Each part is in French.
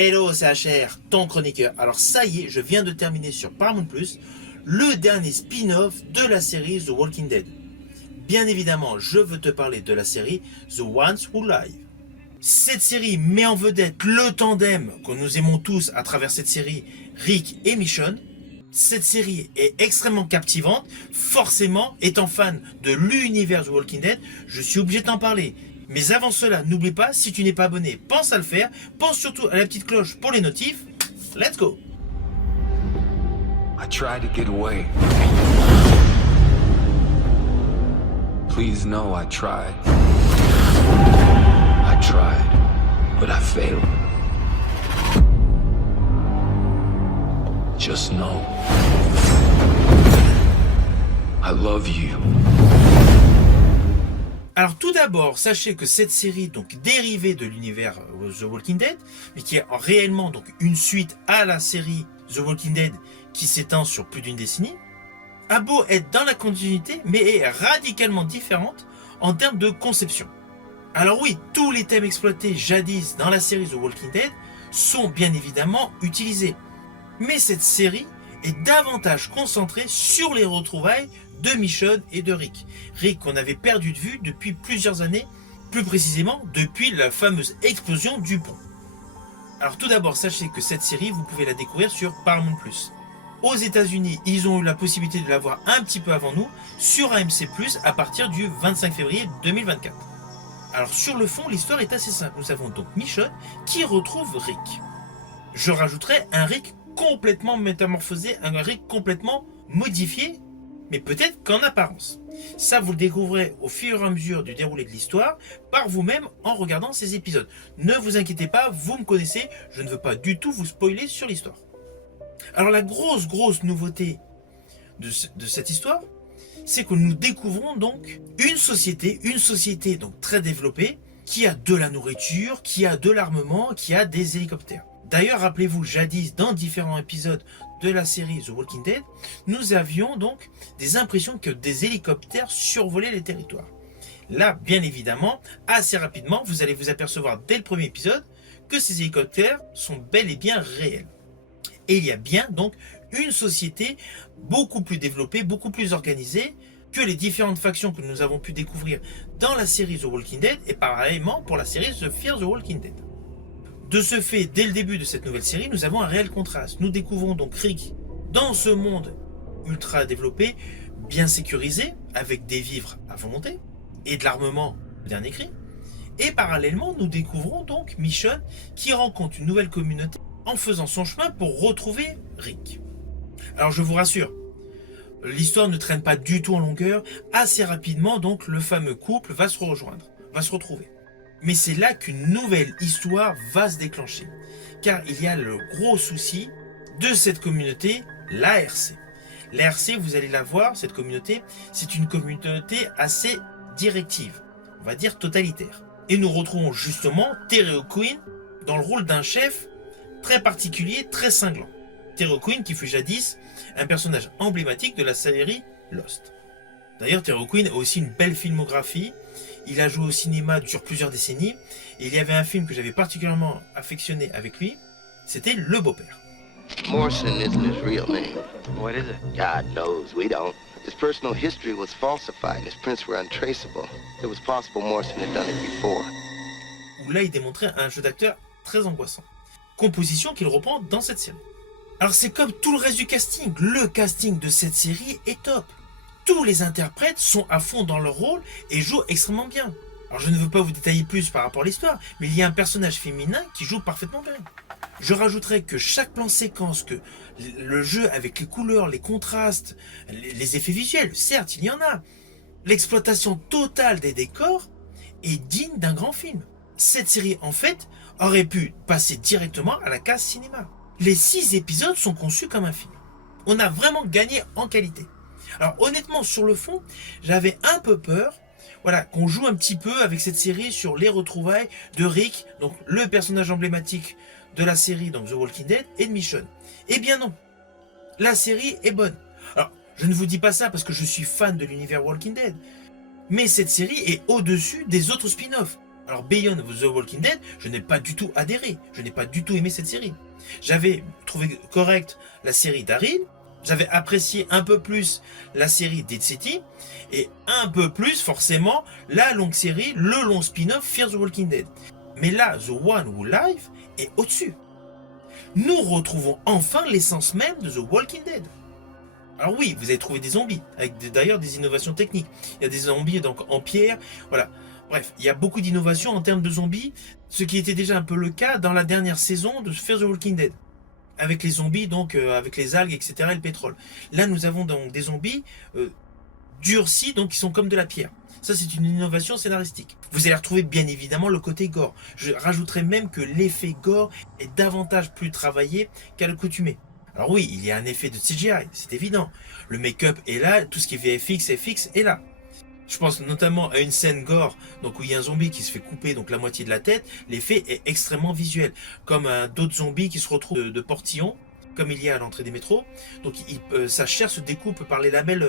Hello, c'est HR, ton chroniqueur. Alors ça y est, je viens de terminer sur Paramount+, le dernier spin-off de la série The Walking Dead. Bien évidemment, je veux te parler de la série The Ones Who Live. Cette série met en vedette le tandem que nous aimons tous à travers cette série, Rick et Michonne. Cette série est extrêmement captivante, forcément, étant fan de l'univers The Walking Dead, je suis obligé de t'en parler. Mais avant cela, n'oublie pas, si tu n'es pas abonné, pense à le faire, pense surtout à la petite cloche pour les notifs. Let's go! I tried to get away. Please know I tried. I tried, but I failed. Just know, I love you. Alors tout d'abord, sachez que cette série, donc dérivée de l'univers The Walking Dead, mais qui est réellement donc une suite à la série The Walking Dead qui s'étend sur plus d'une décennie, a beau être dans la continuité, mais est radicalement différente en termes de conception. Alors oui, tous les thèmes exploités jadis dans la série The Walking Dead sont bien évidemment utilisés, mais cette série est davantage concentrée sur les retrouvailles de Michonne et de Rick. Rick qu'on avait perdu de vue depuis plusieurs années, plus précisément depuis la fameuse explosion du pont. Alors tout d'abord, sachez que cette série, vous pouvez la découvrir sur Paramount+. Aux États-Unis, ils ont eu la possibilité de la voir un petit peu avant nous sur AMC+, à partir du 25 février 2024. Alors sur le fond, l'histoire est assez simple. Nous avons donc Michonne qui retrouve Rick. Je rajouterai un Rick complètement métamorphosé, un Rick complètement modifié, mais peut-être qu'en apparence. Ça, vous le découvrez au fur et à mesure du déroulé de l'histoire, par vous-même en regardant ces épisodes. Ne vous inquiétez pas, vous me connaissez, je ne veux pas du tout vous spoiler sur l'histoire. Alors la grosse nouveauté de cette histoire, c'est que nous découvrons donc une société donc très développée, qui a de la nourriture, qui a de l'armement, qui a des hélicoptères. D'ailleurs, rappelez-vous, jadis, dans différents épisodes de la série The Walking Dead, nous avions donc des impressions que des hélicoptères survolaient les territoires. Là, bien évidemment, assez rapidement, vous allez vous apercevoir dès le premier épisode que ces hélicoptères sont bel et bien réels. Et il y a bien donc une société beaucoup plus développée, beaucoup plus organisée que les différentes factions que nous avons pu découvrir dans la série The Walking Dead et pareillement pour la série The Fear the Walking Dead. De ce fait, dès le début de cette nouvelle série, nous avons un réel contraste. Nous découvrons donc Rick dans ce monde ultra développé, bien sécurisé, avec des vivres à volonté et de l'armement dernier cri. Et parallèlement, nous découvrons donc Michonne qui rencontre une nouvelle communauté en faisant son chemin pour retrouver Rick. Alors je vous rassure, l'histoire ne traîne pas du tout en longueur. Assez rapidement, donc, le fameux couple va se rejoindre, va se retrouver. Mais c'est là qu'une nouvelle histoire va se déclencher. Car il y a le gros souci de cette communauté, l'ARC. L'ARC, vous allez la voir, cette communauté, c'est une communauté assez directive, on va dire totalitaire. Et nous retrouvons justement Terry O'Quinn dans le rôle d'un chef très particulier, très cinglant. Terry O'Quinn qui fut jadis un personnage emblématique de la série Lost. D'ailleurs, Terry O'Quinn a aussi une belle filmographie. Il a joué au cinéma sur plusieurs décennies. Et il y avait un film que j'avais particulièrement affectionné avec lui. C'était Le Beau-Père. Morrison isn't his real name. What is it? God knows, we don't. His personal history was falsified. His prints were untraceable. It was possible Morrison had done it before. Où là, il démontrait un jeu d'acteur très angoissant. Composition qu'il reprend dans cette série. Alors c'est comme tout le reste du casting. Le casting de cette série est top. Tous les interprètes sont à fond dans leur rôle et jouent extrêmement bien. Alors je ne veux pas vous détailler plus par rapport à l'histoire, mais il y a un personnage féminin qui joue parfaitement bien. Je rajouterai que chaque plan séquence, que le jeu avec les couleurs, les contrastes, les effets visuels, certes il y en a, l'exploitation totale des décors est digne d'un grand film. Cette série en fait aurait pu passer directement à la case cinéma. Les 6 épisodes sont conçus comme un film. On a vraiment gagné en qualité. Alors honnêtement, sur le fond, j'avais un peu peur, voilà, qu'on joue un petit peu avec cette série sur les retrouvailles de Rick, donc le personnage emblématique de la série, donc The Walking Dead, et de Michonne. Eh bien non, la série est bonne. Alors, je ne vous dis pas ça parce que je suis fan de l'univers Walking Dead, mais cette série est au-dessus des autres spin-offs. Alors Beyond The Walking Dead, je n'ai pas du tout adhéré, je n'ai pas du tout aimé cette série. J'avais trouvé correcte la série Daryl, j'avais apprécié un peu plus la série Dead City, et un peu plus forcément la longue série, le long spin-off Fear the Walking Dead. Mais là, The One Who Live est au-dessus. Nous retrouvons enfin l'essence même de The Walking Dead. Alors oui, vous avez trouvé des zombies, avec d'ailleurs des innovations techniques. Il y a des zombies donc en pierre, voilà. Bref, il y a beaucoup d'innovations en termes de zombies, ce qui était déjà un peu le cas dans la dernière saison de Fear the Walking Dead. Avec les zombies, donc avec les algues, etc. et le pétrole. Là, nous avons donc des zombies durcis, donc qui sont comme de la pierre. Ça, c'est une innovation scénaristique. Vous allez retrouver bien évidemment le côté gore. Je rajouterai même que l'effet gore est davantage plus travaillé qu'à l'accoutumée. Alors oui, il y a un effet de CGI, c'est évident. Le make-up est là, tout ce qui est VFX, FX est là. Je pense notamment à une scène gore, donc où il y a un zombie qui se fait couper donc la moitié de la tête. L'effet est extrêmement visuel, comme d'autres zombies qui se retrouvent de portillons, comme il y a à l'entrée des métros. Donc sa chair se découpe par les lamelles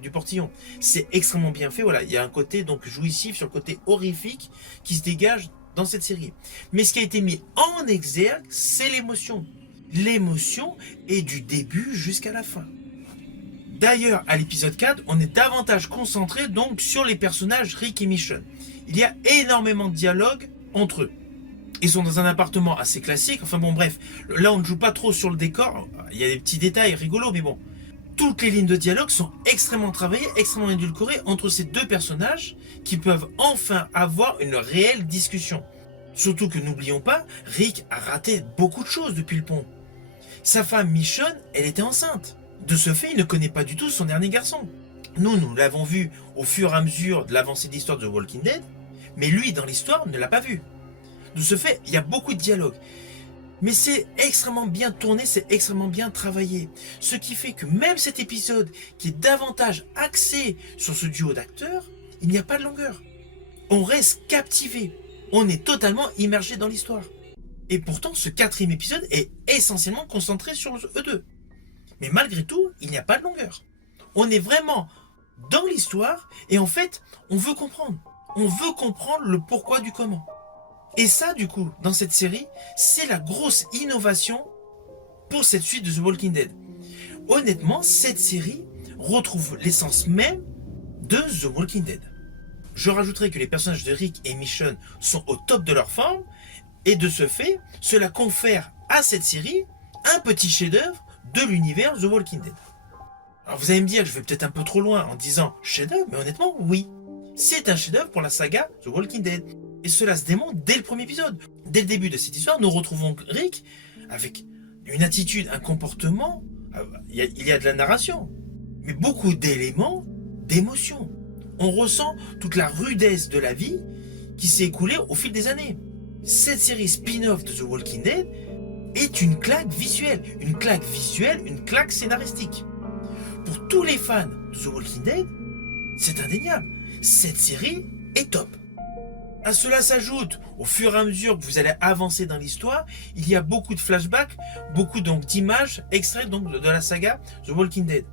du portillon. C'est extrêmement bien fait. Voilà, il y a un côté donc jouissif sur le côté horrifique qui se dégage dans cette série. Mais ce qui a été mis en exergue, c'est l'émotion. L'émotion est du début jusqu'à la fin. D'ailleurs, à l'épisode 4, on est davantage concentré donc sur les personnages Rick et Michonne. Il y a énormément de dialogues entre eux. Ils sont dans un appartement assez classique, enfin bon bref, là on ne joue pas trop sur le décor, il y a des petits détails rigolos, mais bon. Toutes les lignes de dialogue sont extrêmement travaillées, extrêmement édulcorées entre ces deux personnages qui peuvent enfin avoir une réelle discussion. Surtout que n'oublions pas, Rick a raté beaucoup de choses depuis le pont. Sa femme Michonne, elle était enceinte. De ce fait, il ne connaît pas du tout son dernier garçon. Nous l'avons vu au fur et à mesure de l'avancée de l'histoire de The Walking Dead, mais lui, dans l'histoire, ne l'a pas vu. De ce fait, il y a beaucoup de dialogues. Mais c'est extrêmement bien tourné, c'est extrêmement bien travaillé. Ce qui fait que même cet épisode, qui est davantage axé sur ce duo d'acteurs, il n'y a pas de longueur. On reste captivé. On est totalement immergé dans l'histoire. Et pourtant, ce 4e épisode est essentiellement concentré sur eux deux. Mais malgré tout, il n'y a pas de longueur. On est vraiment dans l'histoire et en fait, on veut comprendre. On veut comprendre le pourquoi du comment. Et ça, du coup, dans cette série, c'est la grosse innovation pour cette suite de The Walking Dead. Honnêtement, cette série retrouve l'essence même de The Walking Dead. Je rajouterai que les personnages de Rick et Michonne sont au top de leur forme et de ce fait, cela confère à cette série un petit chef-d'œuvre de l'univers The Walking Dead. Alors vous allez me dire que je vais peut-être un peu trop loin en disant chef-d'œuvre, mais honnêtement, oui. C'est un chef-d'œuvre pour la saga The Walking Dead. Et cela se démontre dès le premier épisode. Dès le début de cette histoire, nous retrouvons Rick avec une attitude, un comportement. Il y a de la narration, mais beaucoup d'éléments d'émotion. On ressent toute la rudesse de la vie qui s'est écoulée au fil des années. Cette série spin-off de The Walking Dead est une claque visuelle, une claque scénaristique. Pour tous les fans de The Walking Dead, c'est indéniable. Cette série est top. À cela s'ajoute, au fur et à mesure que vous allez avancer dans l'histoire, il y a beaucoup de flashbacks, beaucoup donc d'images extraites donc de la saga The Walking Dead.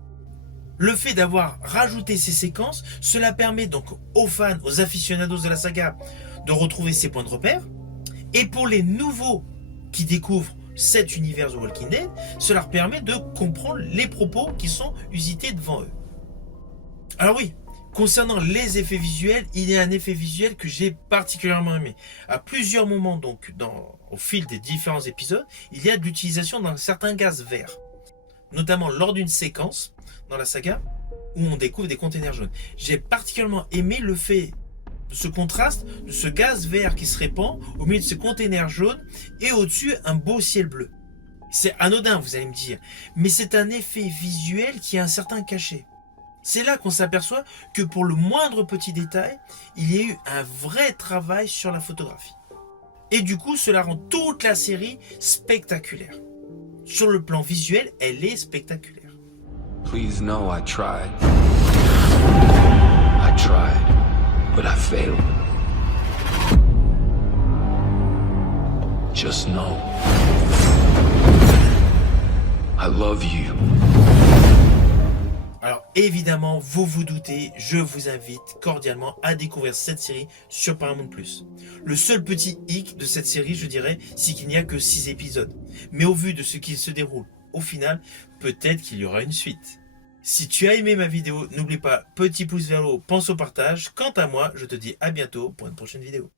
Le fait d'avoir rajouté ces séquences, cela permet donc aux fans, aux aficionados de la saga de retrouver ces points de repère. Et pour les nouveaux qui découvrent cet univers The Walking Dead, cela leur permet de comprendre les propos qui sont usités devant eux. Alors oui, concernant les effets visuels, il y a un effet visuel que j'ai particulièrement aimé. À plusieurs moments, donc, au fil des différents épisodes, il y a de l'utilisation d'un certain gaz vert. Notamment lors d'une séquence dans la saga où on découvre des containers jaunes. J'ai particulièrement aimé le fait de ce contraste, de ce gaz vert qui se répand au milieu de ce container jaune et au-dessus un beau ciel bleu. C'est anodin, vous allez me dire, mais c'est un effet visuel qui a un certain cachet. C'est là qu'on s'aperçoit que pour le moindre petit détail, il y a eu un vrai travail sur la photographie. Et du coup, cela rend toute la série spectaculaire. Sur le plan visuel, elle est spectaculaire. Please know I tried. I tried, but I failed. Just know I love you. Alors évidemment, vous vous doutez, je vous invite cordialement à découvrir cette série sur Paramount+. Le seul petit hic de cette série, je dirais, c'est qu'il n'y a que 6 épisodes. Mais au vu de ce qui se déroule au final, peut-être qu'il y aura une suite. Si tu as aimé ma vidéo, n'oublie pas, petit pouce vers le haut, pense au partage. Quant à moi, je te dis à bientôt pour une prochaine vidéo.